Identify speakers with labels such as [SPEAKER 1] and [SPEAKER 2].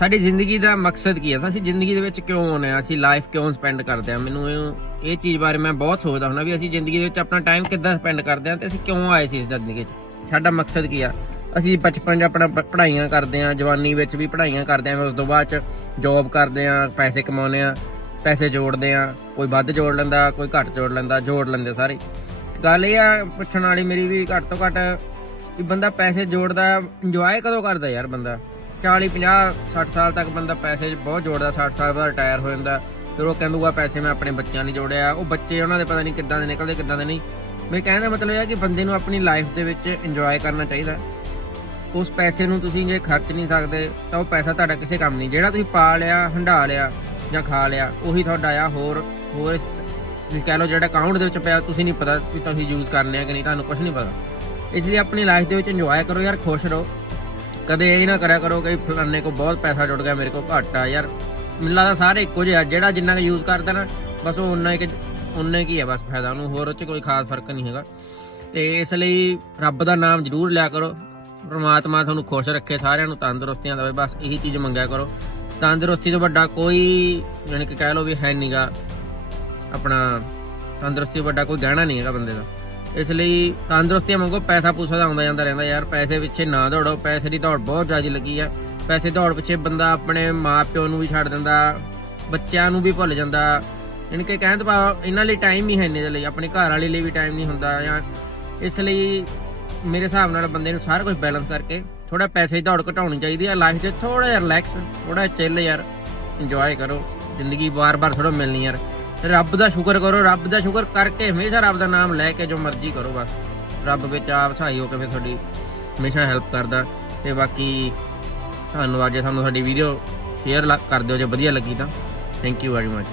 [SPEAKER 1] ਸਾਡੀ ਜ਼ਿੰਦਗੀ ਦਾ ਮਕਸਦ ਕੀ ਹੈ ਅਸੀਂ ਜ਼ਿੰਦਗੀ ਦੇ ਵਿੱਚ ਕਿਉਂ ਆਉਂਦੇ ਆ ਅਸੀਂ ਲਾਈਫ ਕਿਉਂ ਸਪੈਂਡ ਕਰਦੇ ਆ? ਮੈਨੂੰ ਇਹ ਚੀਜ਼ ਬਾਰੇ ਮੈਂ ਬਹੁਤ ਸੋਚਦਾ ਹੁੰਦਾ ਵੀ ਅਸੀਂ ਜ਼ਿੰਦਗੀ ਦੇ ਵਿੱਚ ਆਪਣਾ ਟਾਈਮ ਕਿੱਦਾਂ ਸਪੈਂਡ ਕਰਦੇ ਆ ਤੇ ਅਸੀਂ ਕਿਉਂ ਆਏ ਸੀ ਇਸ ਜ਼ਿੰਦਗੀ 'ਚ ਸਾਡਾ ਮਕਸਦ ਕੀ ਆ? ਅਸੀਂ ਬਚਪਨ 'ਚ ਆਪਣਾ ਪੜ੍ਹਾਈਆਂ ਕਰਦੇ ਆ, ਜਵਾਨੀ ਵਿੱਚ ਵੀ ਪੜ੍ਹਾਈਆਂ ਕਰਦੇ ਆ ਉਸ ਤੋਂ ਬਾਅਦ 'ਚ ਜੌਬ ਕਰਦੇ ਆ, ਪੈਸੇ ਕਮਾਉਂਦੇ ਆ, ਪੈਸੇ ਜੋੜਦੇ ਆ, ਕੋਈ ਵੱਧ ਜੋੜ ਲੈਂਦਾ, ਕੋਈ ਘੱਟ ਜੋੜ ਲੈਂਦਾ, ਜੋੜ ਲੈਂਦੇ ਸਾਰੇ। ਗੱਲ ਇਹ ਆ ਪੁੱਛਣ ਵਾਲੀ ਮੇਰੀ ਵੀ ਘੱਟ ਤੋਂ ਘੱਟ ਵੀ ਬੰਦਾ ਪੈਸੇ ਜੋੜਦਾ ਇੰਜੋਏ ਕਦੋਂ ਕਰਦਾ ਯਾਰ ਬੰਦਾ? 40 50 60 ਸਾਲ ਤੱਕ ਬੰਦਾ ਪੈਸੇ ਬਹੁਤ ਜੋੜਦਾ 60 ਸਾਲ ਬਾਅਦ ਰਿਟਾਇਰ ਹੋ ਜਾਂਦਾ। ਫਿਰ ਉਹ ਕਹਿੰਦੂਗਾ ਪੈਸੇ ਮੈਂ ਆਪਣੇ ਬੱਚਿਆਂ ਲਈ ਜੋੜਿਆ ਉਹ ਬੱਚੇ, ਉਹਨਾਂ ਦੇ ਪਤਾ ਨਹੀਂ ਕਿੱਦਾਂ ਦੇ ਨਿਕਲਦੇ, ਕਿੱਦਾਂ ਦੇ ਨਹੀਂ। ਮੇਰੇ ਕਹਿਣ ਦਾ ਮਤਲਬ ਇਹ ਹੈ ਕਿ ਬੰਦੇ ਨੂੰ ਆਪਣੀ ਲਾਈਫ ਦੇ ਵਿੱਚ ਇੰਜੋਏ ਕਰਨਾ ਚਾਹੀਦਾ। ਉਸ ਪੈਸੇ ਨੂੰ ਤੁਸੀਂ ਜੇ ਖਰਚ ਨਹੀਂ ਸਕਦੇ, ਤਾਂ ਉਹ ਪੈਸਾ ਤੁਹਾਡਾ ਕਿਸੇ ਕੰਮ ਨਹੀਂ। ਜਿਹੜਾ ਤੁਸੀਂ ਪਾ ਲਿਆ, ਹੰਡਾ ਲਿਆ ਜਾਂ ਖਾ ਲਿਆ, ਉਹੀ ਤੁਹਾਡਾ ਆ। ਹੋਰ ਹੋਰ ਤੁਸੀਂ ਕਹਿ ਲਓ ਜਿਹੜਾ ਅਕਾਊਂਟ ਦੇ ਵਿੱਚ ਪਿਆ, ਤੁਸੀਂ ਨਹੀਂ ਪਤਾ ਕਿ ਤੁਸੀਂ ਯੂਜ਼ ਕਰਨੇ ਆ ਕਿ ਨਹੀਂ, ਤੁਹਾਨੂੰ ਕੁਝ ਨਹੀਂ ਪਤਾ। ਇਸ ਲਈ ਆਪਣੀ ਲਾਈਫ ਦੇ ਵਿੱਚ ਇੰਜੋਏ ਕਰੋ ਯਾਰ, ਖੁਸ਼ ਰਹੋ। ਕਦੇ ਇਹ ਨਾ ਕਰਿਆ ਕਰੋ ਕਿ ਫਲਾਣੇ ਕੋ ਬਹੁਤ ਪੈਸਾ ਜੁੜ ਗਿਆ, ਮੇਰੇ ਕੋ ਘੱਟ ਆ ਯਾਰ। ਮੈਨੂੰ ਲੱਗਦਾ ਸਾਰੇ ਇੱਕੋ ਜਿਹੇ ਆ, ਜਿਹੜਾ ਜਿੰਨਾ ਕੁ ਯੂਜ਼ ਕਰਦਾ ਨਾ, ਬਸ ਉਹ ਉਨਾ ਹੀ ਉਨਾ ਕੀ ਹੈ ਬਸ ਫਾਇਦਾ। ਉਹਨੂੰ ਹੋਰ ਉਹ 'ਚ ਕੋਈ ਖਾਸ ਫ਼ਰਕ ਨਹੀਂ ਹੈਗਾ। ਤੇ ਇਸ ਲਈ ਰੱਬ ਦਾ ਨਾਮ ਜ਼ਰੂਰ ਲਿਆ ਕਰੋ। ਪਰਮਾਤਮਾ ਤੁਹਾਨੂੰ ਖੁਸ਼ ਰੱਖੇ, ਸਾਰਿਆਂ ਨੂੰ ਤੰਦਰੁਸਤੀਆਂ ਦੇਵੇ। ਬਸ ਇਹੀ ਚੀਜ਼ ਮੰਗਿਆ ਕਰੋ। ਤੰਦਰੁਸਤੀ ਤੋਂ ਵੱਡਾ ਕੋਈ ਯਾਨੀ ਕਿ ਕਹਿ ਲਓ ਵੀ ਹੈ ਨਹੀਂਗਾ ਆਪਣਾ ਤੰਦਰੁਸਤੀ ਤੋਂ ਵੱਡਾ ਕੋਈ ਗਹਿਣਾ ਨਹੀਂ ਹੈਗਾ ਬੰਦੇ ਦਾ। ਇਸ ਲਈ ਤੰਦਰੁਸਤੀ ਮੰਗੋ ਪੈਸਾ ਪੂਸਾ ਦਾ ਆਉਂਦਾ ਜਾਂਦਾ ਰਹਿੰਦਾ ਯਾਰ, ਪੈਸੇ ਪਿੱਛੇ ਨਾ ਦੌੜੋ, ਪੈਸੇ ਦੀ ਦੌੜ ਬਹੁਤ ਜ਼ਿਆਦਾ ਲੱਗੀ ਆ। ਪੈਸੇ ਦੌੜ ਪਿੱਛੇ ਬੰਦਾ ਆਪਣੇ ਮਾਪਿਓ ਨੂੰ ਵੀ ਛੱਡ ਦਿੰਦਾ, ਬੱਚਿਆਂ ਨੂੰ ਵੀ ਭੁੱਲ ਜਾਂਦਾ। ਯਾਨੀ ਕਿ ਕਹਿਣ ਤੋਂ ਇਹਨਾਂ ਲਈ ਟਾਈਮ ਹੀ ਹੈ ਨਹੀਂ ਇਹਦੇ ਲਈ, ਆਪਣੇ ਘਰ ਵਾਲੇ ਲਈ ਵੀ ਟਾਈਮ ਨਹੀਂ ਹੁੰਦਾ ਜਾਂ ਇਸ ਲਈ ਮੇਰੇ ਹਿਸਾਬ ਨਾਲ ਬੰਦੇ ਨੂੰ ਸਾਰਾ ਕੁਝ ਬੈਲੈਂਸ ਕਰਕੇ ਥੋੜਾ ਪੈਸੇ ਦੀ ਦੌੜ ਘਟਾਉਣੀ ਚਾਹੀਦੀ ਆ ਲਾਈਫ 'ਚ ਥੋੜਾ ਜਿਹਾ ਰਿਲੈਕਸ ਥੋੜਾ ਚਿੱਲ ਯਾਰ ਇੰਜੋਏ ਕਰੋ। ਜ਼ਿੰਦਗੀ ਵਾਰ-ਵਾਰ ਥੋੜਾ ਮਿਲਣੀ ਯਾਰ। ਰੱਬ ਦਾ ਸ਼ੁਕਰ ਕਰੋ, ਰੱਬ ਦਾ ਸ਼ੁਕਰ ਕਰਕੇ ਹਮੇਸ਼ਾ ਰੱਬ ਦਾ ਨਾਮ ਲੈ ਕੇ ਜੋ ਮਰਜ਼ੀ ਕਰੋ ਬਸ। ਰੱਬ ਵਿੱਚ ਆਪ ਸਹਾਈ ਹੋ ਕੇ ਫਿਰ ਤੁਹਾਡੀ ਹਮੇਸ਼ਾ ਹੈਲਪ ਕਰਦਾ। ਤੇ ਬਾਕੀ ਧੰਨਵਾਦ ਜੇ ਸਾਨੂੰ ਸਾਡੀ ਵੀਡੀਓ ਸ਼ੇਅਰ ਕਰ ਦਿਓ, ਜੇ ਵਧੀਆ ਲੱਗੀ ਤਾਂ। Thank you very much